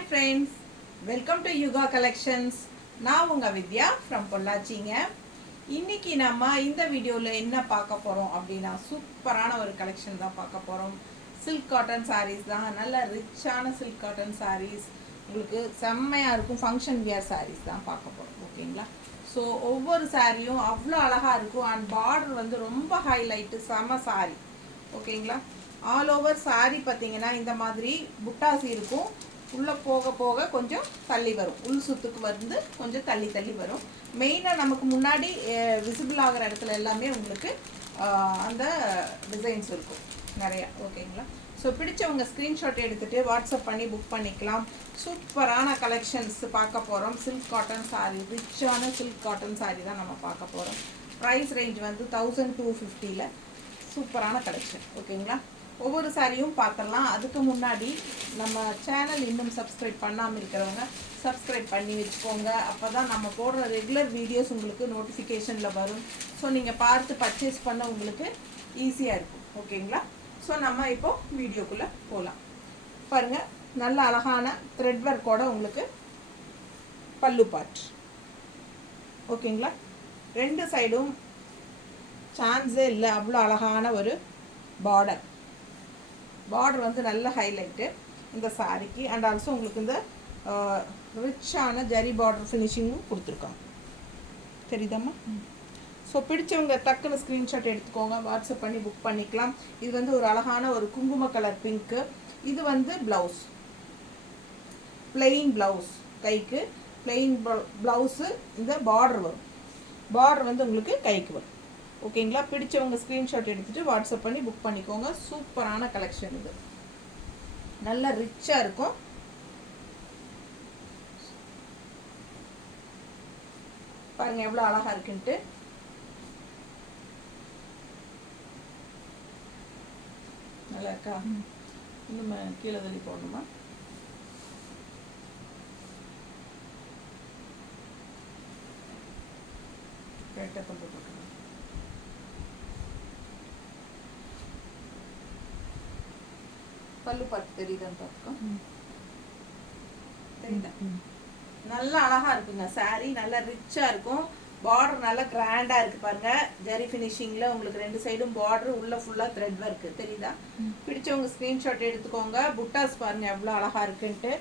Hi friends, welcome to Yuga Collections. நான் உங்க வித்யா from பொள்ளாச்சிங்க. இன்னைக்கு நம்ம இந்த வீடியோல என்ன பார்க்க போறோம் அப்படினா சூப்பரான ஒரு கலெக்ஷன் தான் பார்க்க போறோம். Silk cotton sarees தான், நல்ல ரிச்சான silk cotton sarees. உங்களுக்கு செம்மையா இருக்கும் function wear sarees தான் பார்க்க போறோம். ஓகேங்களா? ஸோ ஒவ்வொரு சாரியும் அவ்வளோ அழகா இருக்கும் அண்ட் பார்டர் வந்து ரொம்ப ஹைலைட் செம சாரி. ஓகேங்களா? ஆல் ஓவர் சாரி பார்த்தீங்கன்னா இந்த மாதிரி புட்டாசி இருக்கும். உள்ளே போக போக கொஞ்சம் தள்ளி வரும், உள் சுத்துக்கு வந்து கொஞ்சம் தள்ளி தள்ளி வரும். மெயினாக நமக்கு முன்னாடி விசிபிள் ஆகிற இடத்துல எல்லாமே உங்களுக்கு அந்த டிசைன்ஸ் இருக்கும் நிறையா. ஓகேங்களா? ஸோ பிடிச்சவங்க ஸ்க்ரீன்ஷாட் எடுத்துகிட்டு வாட்ஸ்அப் பண்ணி புக் பண்ணிக்கலாம். சூப்பரான கலெக்ஷன்ஸ் பார்க்க போகிறோம். சில்க் காட்டன் சாரீ, ரிச்சான சில்க் காட்டன் சாரீ தான் நம்ம பார்க்க போகிறோம். ப்ரைஸ் ரேஞ்ச் வந்து 1250 சூப்பரான கலெக்ஷன். ஓகேங்களா? ஒவ்வொரு சாரியும் பார்த்துடலாம். அதுக்கு முன்னாடி நம்ம சேனல் இன்னும் சப்ஸ்கிரைப் பண்ணாமல் இருக்கிறவங்க சப்ஸ்கிரைப் பண்ணி வச்சுக்கோங்க. அப்போ தான் நம்ம போடுற ரெகுலர் வீடியோஸ் உங்களுக்கு நோட்டிஃபிகேஷனில் வரும். ஸோ நீங்கள் பார்த்து பர்ச்சேஸ் பண்ண உங்களுக்கு ஈஸியாக இருக்கும். ஓகேங்களா? ஸோ நம்ம இப்போது வீடியோக்குள்ளே போகலாம். பாருங்கள், நல்ல அழகான த்ரெட் ஒர்க்கோட உங்களுக்கு பல்லு பார்ட். ஓகேங்களா? ரெண்டு சைடும் சான்ஸே இல்லை, அவ்வளோ அழகான ஒரு பார்டர் வந்து நல்ல ஹைலைட்டு இந்த சாரிக்கு. அண்ட் ஆல்சோ உங்களுக்கு இந்த ரிச்சான ஜரி பார்டர் ஃபினிஷிங்கும் கொடுத்துருக்காங்க. தெரியுதாம்மா? ஸோ பிடிச்சவங்க டக்குன்னு ஸ்க்ரீன்ஷாட் எடுத்துக்கோங்க, வாட்ஸ்அப் பண்ணி புக் பண்ணிக்கலாம். இது வந்து ஒரு அழகான ஒரு குங்கும கலர் பிங்க்கு. இது வந்து ப்ளவுஸ், பிளெயின் ப்ளவுஸ், கைக்கு பிளெயின் ப்ளவுஸு. இந்த பார்டர் வரும், பார்டர் வந்து உங்களுக்கு கைக்கு வரும். ஓகேங்களா? பிடிச்சவங்க ஸ்க்ரீன்ஷாட் எடுத்துகிட்டு வாட்ஸ்அப் பண்ணி புக் பண்ணிக்கோங்க. சூப்பரான கலெக்ஷன் இது, நல்ல ரிச்சாக இருக்கும். பாருங்கள் எவ்வளோ அழகாக இருக்குன்ட்டு. நல்லா இருக்கா? இன்னும் கீழே தள்ளி போடணுமா? கரெக்டாக கொண்டு போட்டுருக்கேன். பல்லு பார்த்து தெரியுதான்னு பார்த்துக்கோ. தெரியுதா? நல்லா அழகாக இருக்குங்க சாரீ, நல்லா ரிச்சாக இருக்கும். பார்டர் நல்லா கிராண்டாக இருக்குது பாருங்கள். ஜரி ஃபினிஷிங்கில் உங்களுக்கு ரெண்டு சைடும் பார்டர், உள்ள ஃபுல்லாக த்ரெட் ஒர்க்கு. தெரியுதா? பிடிச்சவங்க ஸ்க்ரீன்ஷாட் எடுத்துக்கோங்க. புட்டாஸ் பாருங்கள் எவ்வளோ அழகாக இருக்குன்ட்டு.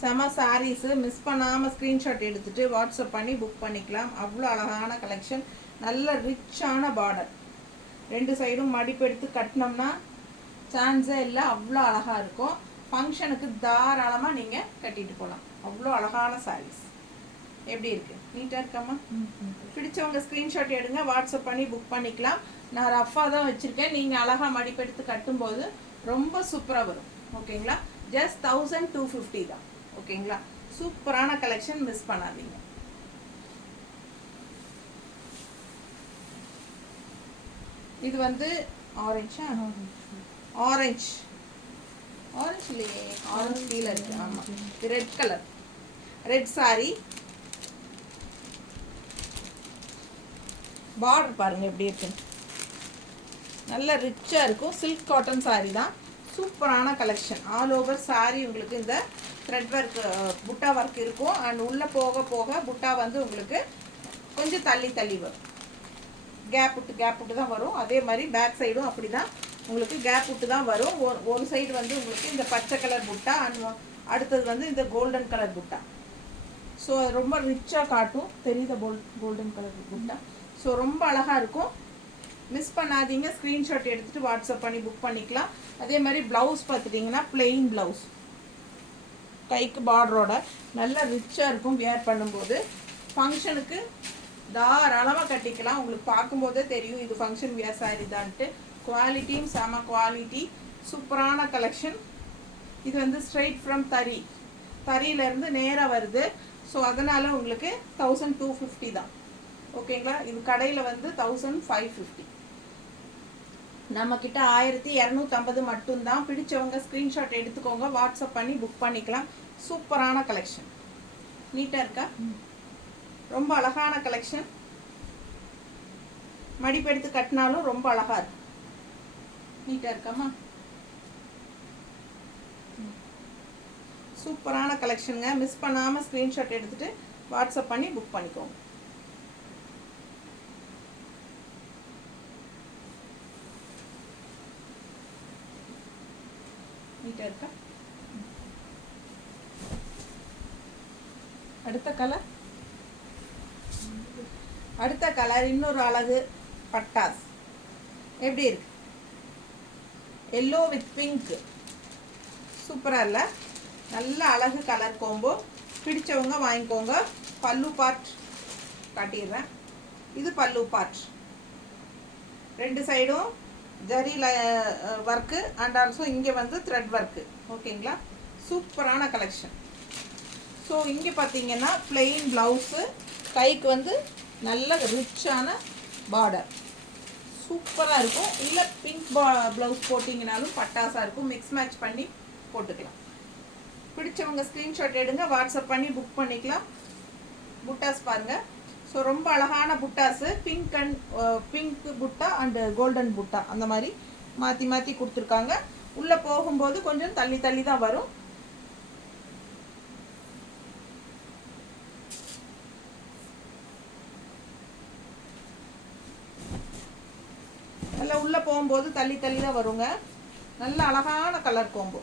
செம சாரீஸு, மிஸ் பண்ணாமல் ஸ்க்ரீன்ஷாட் எடுத்துகிட்டு வாட்ஸ்அப் பண்ணி புக் பண்ணிக்கலாம். அவ்வளோ அழகான கலெக்ஷன், நல்ல ரிச்சான பார்டர். ரெண்டு சைடும் மடிப்பு எடுத்து கட்டினோம்னா சான்ஸே இல்லை, அவ்வளோ அழகாக இருக்கும். ஃபங்க்ஷனுக்கு தாராளமாக நீங்கள் கட்டிட்டு போகலாம். அவ்வளோ அழகான சாரீஸ். எப்படி இருக்குது? நீட்டாக இருக்காமா? பிடிச்சவங்க ஸ்க்ரீன்ஷாட் எடுங்க, வாட்ஸ்அப் பண்ணி புக் பண்ணிக்கலாம். நான் ரஃபாக தான் வச்சுருக்கேன், நீங்கள் அழகாக மடிப்பெடுத்து கட்டும்போது ரொம்ப சூப்பராக வரும். ஓகேங்களா? ஜஸ்ட் 1250 தான். ஓகேங்களா? சூப்பரான கலெக்ஷன், மிஸ் பண்ணாதீங்க. இது வந்து ஆரஞ்சா? ஆரஞ்சு இல்லையே, ஆரஞ்சு கீழே இருக்கு. ஆமாம், இது red colour, red sorry. Border பாருங்கள் எப்படி இருக்கு, நல்ல ரிச்சாக இருக்கும். சில்க் காட்டன் சாரி தான். சூப்பரான கலெக்ஷன். ஆல் ஓவர் சாரி உங்களுக்கு இந்த த்ரெட் ஒர்க், புட்டா ஒர்க் இருக்கும். அண்ட் உள்ளே போக போக புட்டா வந்து உங்களுக்கு கொஞ்சம் தள்ளி தள்ளி வரும், கேப் விட்டு தான் வரும். அதே மாதிரி பேக் சைடும் அப்படி தான் உங்களுக்கு கேப் விட்டு தான் வரும். ஒரு சைடு வந்து உங்களுக்கு இந்த பச்சை கலர் புட்டா, அண்ட் அடுத்தது வந்து இந்த கோல்டன் கலர் புட்டா. ஸோ ரொம்ப ரிச்சாக காட்டும். தெரியுத கோல்டன் கலர் புட்டா. ஸோ ரொம்ப அழகாக இருக்கும், மிஸ் பண்ணாதீங்க. ஸ்க்ரீன்ஷாட் எடுத்துகிட்டு வாட்ஸ்அப் பண்ணி புக் பண்ணிக்கலாம். அதே மாதிரி ப்ளவுஸ் பார்த்துட்டிங்கன்னா பிளெயின் ப்ளவுஸ், கைக்கு பார்டரோட நல்லா ரிச்சாக இருக்கும். வியர் பண்ணும்போது ஃபங்க்ஷனுக்கு தாராளமாக கட்டிக்கலாம். உங்களுக்கு பார்க்கும்போதே தெரியும் இது ஃபங்க்ஷன் வியர் சாரி தான்ட்டு. குவாலிட்டியும் செம குவாலிட்டி, சூப்பரான கலெக்ஷன். இது வந்து ஸ்ட்ரெயிட் ஃப்ரம் தறியிலேருந்து நேராக வருது. ஸோ அதனால் உங்களுக்கு 1250 தான். ஓகேங்களா? இது கடையில் வந்து 1550. நம்மக்கிட்ட 1250 மட்டும்தான். பிடிச்சவங்க ஸ்க்ரீன்ஷாட் எடுத்துக்கோங்க, வாட்ஸ்அப் பண்ணி புக் பண்ணிக்கலாம். சூப்பரான கலெக்ஷன். நீட்டாக இருக்கா? ரொம்ப அழகான கலெக்ஷன். மடிப்பெடுத்து கட்டினாலும் ரொம்ப அழகாக இருக்கு. நீட்டாக இருக்காமா? சூப்பரான கலெக்ஷனுங்க. மிஸ் பண்ணாமல் ஸ்க்ரீன்ஷாட் எடுத்துகிட்டு வாட்ஸ்அப் பண்ணி புக் பண்ணிக்கோங்க. நீட்டாக இருக்கா? அடுத்த கலர் இன்னொரு அழகு பட்டாஸ். எப்படி இருக்கு? Yellow with pink. சூப்பராக இல்லை? நல்ல அழகு கலர் கோம்போ. பிடிச்சவங்க வாங்கிக்கோங்க. பல்லு பார்ட் காட்டிடுறேன். இது பல்லு பார்ட். ரெண்டு சைடும் ஜரி ஒர்க்கு அண்ட் ஆல்சோ இங்கே வந்து த்ரெட் ஒர்க்கு. ஓகேங்களா? சூப்பரான கலெக்ஷன். ஸோ இங்கே பார்த்தீங்கன்னா பிளெயின் ப்ளவுஸு, கைக்கு வந்து நல்ல ரிச்சான பார்டர். சூப்பராக இருக்கும். இல்லை பிங்க் ப்ளவுஸ் போட்டிங்கனாலும் பட்டாசாக இருக்கும். மிக்ஸ் மேட்ச் பண்ணி போட்டுக்கலாம். பிடிச்சவங்க ஸ்க்ரீன்ஷாட் எடுங்க, வாட்ஸ்அப் பண்ணி புக் பண்ணிக்கலாம். புட்டாஸ் பாருங்கள். ஸோ ரொம்ப அழகான புட்டாஸு. பிங்க் புட்டா அண்டு கோல்டன் புட்டா அந்த மாதிரி மாற்றி மாற்றி கொடுத்துருக்காங்க. உள்ளே போகும்போது கொஞ்சம் தள்ளி தள்ளி தான் வரும். நல்லா உள்ளே போகும்போது தள்ளி தள்ளி தான் வருங்க. நல்ல அழகான கலர் கோம்போ.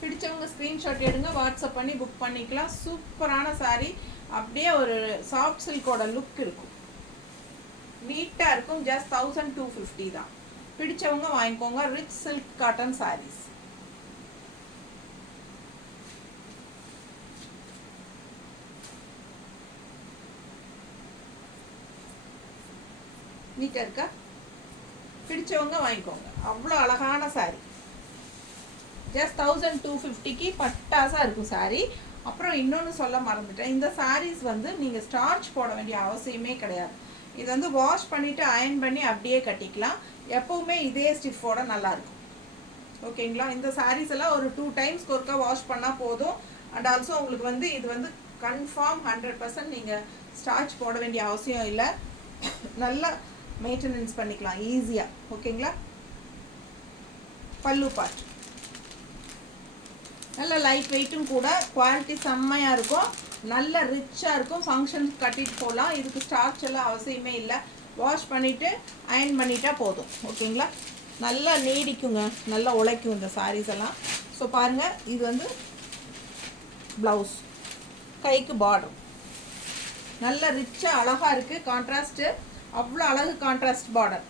பிடிச்சவங்க ஸ்க்ரீன்ஷாட் எடுங்க, வாட்ஸ்அப் பண்ணி புக் பண்ணிக்கலாம். சூப்பரான சாரீ. அப்படியே ஒரு சாஃப்ட் சில்கோட லுக் இருக்கும். நீட்டாக இருக்கும். ஜஸ்ட் 1250 தான். பிடிச்சவங்க வாங்கிக்கோங்க. Rich silk cotton saris. நீட்டாக இருக்கா? பிடிச்சவங்க வாங்கிக்கோங்க. அவ்வளோ அழகான சாரீ. ஜஸ்ட் 1250க்கு பட்டாசாக இருக்கும் சாரீ. அப்புறம் இன்னொன்று சொல்ல மறந்துட்டேன். இந்த சாரீஸ் வந்து நீங்கள் ஸ்டார்ச் போட வேண்டிய அவசியமே கிடையாது. இது வந்து வாஷ் பண்ணிவிட்டு அயர்ன் பண்ணி அப்படியே கட்டிக்கலாம். எப்போவுமே இதே ஸ்டிஃபோட நல்லாயிருக்கும். ஓகேங்களா? இந்த சாரீஸ் எல்லாம் ஒரு 2 டைம்ஸ்க்கு ஒருக்கா வாஷ் பண்ணால் போதும். அண்ட் ஆல்சோ உங்களுக்கு வந்து இது வந்து கன்ஃபார்ம் 100% நீங்கள் ஸ்டார்ச் போட வேண்டிய அவசியம் இல்லை. நல்லா மெயின்டெனன்ஸ் பண்ணிக்கலாம் ஈஸியாக. ஓகேங்களா? பல்லு பார்ட் நல்ல லைட் வெயிட்டும் கூட. குவாலிட்டி செம்மையாக இருக்கும். நல்ல ரிச்சாக இருக்கும். ஃபங்க்ஷனுக்கு கட்டிட்டு போகலாம். இதுக்கு ஸ்டார்ச் எல்லாம் அவசியமே இல்லை. வாஷ் பண்ணிவிட்டு அயர்ன் பண்ணிட்டா போதும். ஓகேங்களா? நல்லா நீடிக்குங்க, நல்லா உழைக்கும் இந்த சாரீஸ் எல்லாம். ஸோ பாருங்கள், இது வந்து ப்ளவுஸ், கைக்கு பார்டர் நல்ல ரிச்சாக அழகாக இருக்குது. கான்ட்ராஸ்ட்டு அவ்வளோ அழகு. கான்ட்ராஸ்ட் பார்டர்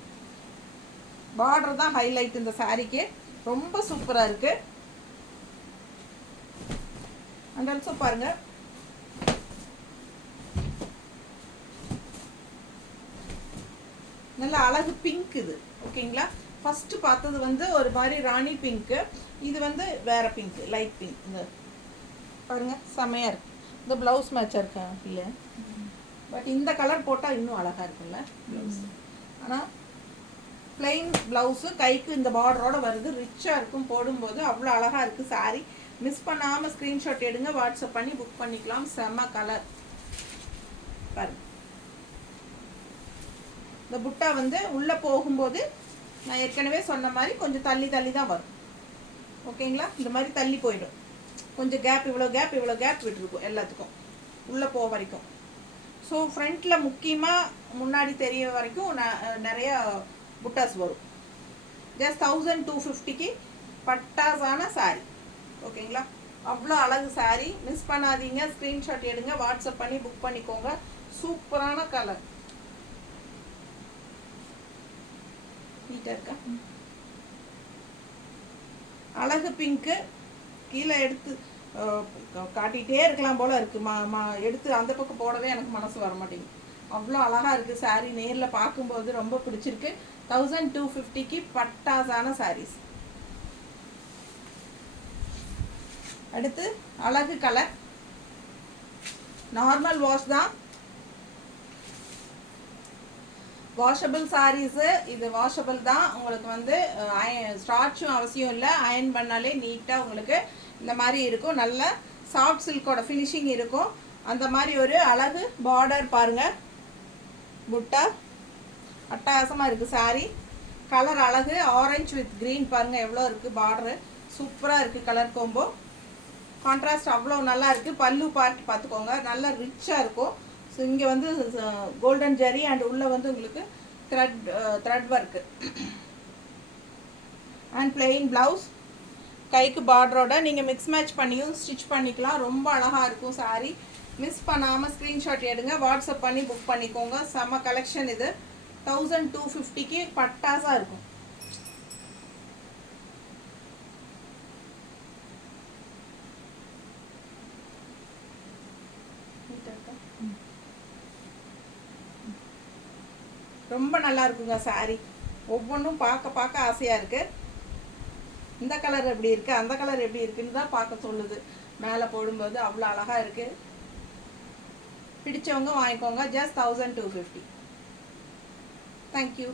தான் ஹைலைட் இந்த சாரீக்கு. ரொம்ப சூப்பராக இருக்குது. அண்ட் ஆல்சோ பாருங்கள், நல்ல அழகு பிங்க் இது. ஓகேங்களா? ஃபஸ்ட்டு பார்த்தது வந்து ஒரு மாதிரி ராணி பிங்க்கு. இது வந்து வேறு பிங்க்கு, லைட் பிங்க். இந்த பாருங்கள், செம்மையாக இருக்குது. இந்த ப்ளவுஸ் மேட்சாக இருக்கா இல்லை? பட் இந்த கலர் போட்டால் இன்னும் அழகாக இருக்குல்ல ப்ளவுஸ். ஆனால் பிளெயின் ப்ளவுஸு, கைக்கு இந்த பார்டரோடு வருது. ரிச்சாக இருக்கும். போடும்போது அவ்வளோ அழகாக இருக்குது சாரீ. மிஸ் பண்ணாமல் ஸ்க்ரீன்ஷாட் எடுங்க, வாட்ஸ்அப் பண்ணி புக் பண்ணிக்கலாம். செம்ம கலர் பாருங்க. இந்த புட்டா வந்து உள்ளே போகும்போது நான் ஏற்கனவே சொன்ன மாதிரி கொஞ்சம் தள்ளி தள்ளி தான் வரும். ஓகேங்களா? இந்த மாதிரி தள்ளி போயிடும். கொஞ்சம் கேப், இவ்வளோ கேப் விட்டுருக்கும் எல்லாத்துக்கும் உள்ளே போக வரைக்கும். ஸோ ஃப்ரண்ட்டில் முக்கியமாக முன்னாடி தெரிய வரைக்கும் நிறைய புட்டாஸ் வரும். ஜஸ்ட் 1250க்கு பட்டாஸான சாரீ. ஓகேங்களா? அவ்வளோ அழகு சாரீ. மிஸ் பண்ணாதீங்க. ஸ்க்ரீன்ஷாட் எடுங்க, வாட்ஸ்அப் பண்ணி புக் பண்ணிக்கோங்க. சூப்பரான கலர். நீட்டாக இருக்கா? அழகு பிங்க்கு. கீழே எடுத்து காட்டிகிட்டே இருக்கலாம் போல் இருக்குது. எடுத்து அந்த பக்கம் போடவே எனக்கு மனசு வர மாட்டேங்குது. அவ்வளோ அழகாக இருக்குது சாரீ. நேரில் பார்க்கும்போது ரொம்ப பிடிச்சிருக்கு. 1250க்கு பட்டாசான சாரீஸ். அடுத்து அழகு கலர். நார்மல் வாஷ் தான். Washable saris. இது வாஷபிள் தான். உங்களுக்கு வந்து ஸ்டார்ச்சும் அவசியம் இல்லை. அயர்ன் பண்ணாலே நீட்டாக உங்களுக்கு இந்த மாதிரி இருக்கும். நல்ல சாஃப்ட் சில்கோட ஃபினிஷிங் இருக்கும். அந்த மாதிரி ஒரு அழகு பார்டர் பாருங்கள். புட்டா அட்டகாசமாக இருக்குது சாரீ. கலர் அழகு. ஆரஞ்சு வித் க்ரீன் பாருங்கள் எவ்வளோ இருக்குது பார்டரு. சூப்பராக இருக்குது கலர் கோம்போ. கான்ட்ராஸ்ட் அவ்வளோ நல்லா இருக்குது. பல்லு பார்ட் பார்த்துக்கோங்க, நல்லா ரிச்சாக இருக்கும். ஸோ இங்கே வந்து கோல்டன் ஜெரி அண்ட் உள்ளே வந்து உங்களுக்கு thread work and plain blouse. கைக்கு பார்டரோட நீங்கள் மிக்ஸ் மேட்ச் பண்ணியும் ஸ்டிச் பண்ணிக்கலாம். ரொம்ப அழகாக இருக்கும் சாரீ. மிஸ் பண்ணாமல் ஸ்க்ரீன்ஷாட் எடுங்க, வாட்ஸ்அப் பண்ணி புக் பண்ணிக்கோங்க. செம்ம கலெக்ஷன் இது. 1250க்கு பட்டாசாக இருக்கும். ரொம்ப நல்லா இருக்குங்க சாரீ. ஒவ்வொன்றும் பார்க்க பார்க்க ஆசையாக இருக்குது. இந்த கலர் எப்படி இருக்குது, அந்த கலர் எப்படி இருக்குன்னு தான் பார்க்க சொல்லுது. மேலே போடும்போது அவ்வளோ அழகாக இருக்குது. பிடிச்சவங்க வாங்கிக்கோங்க. ஜஸ்ட் 1250. தேங்க்யூ.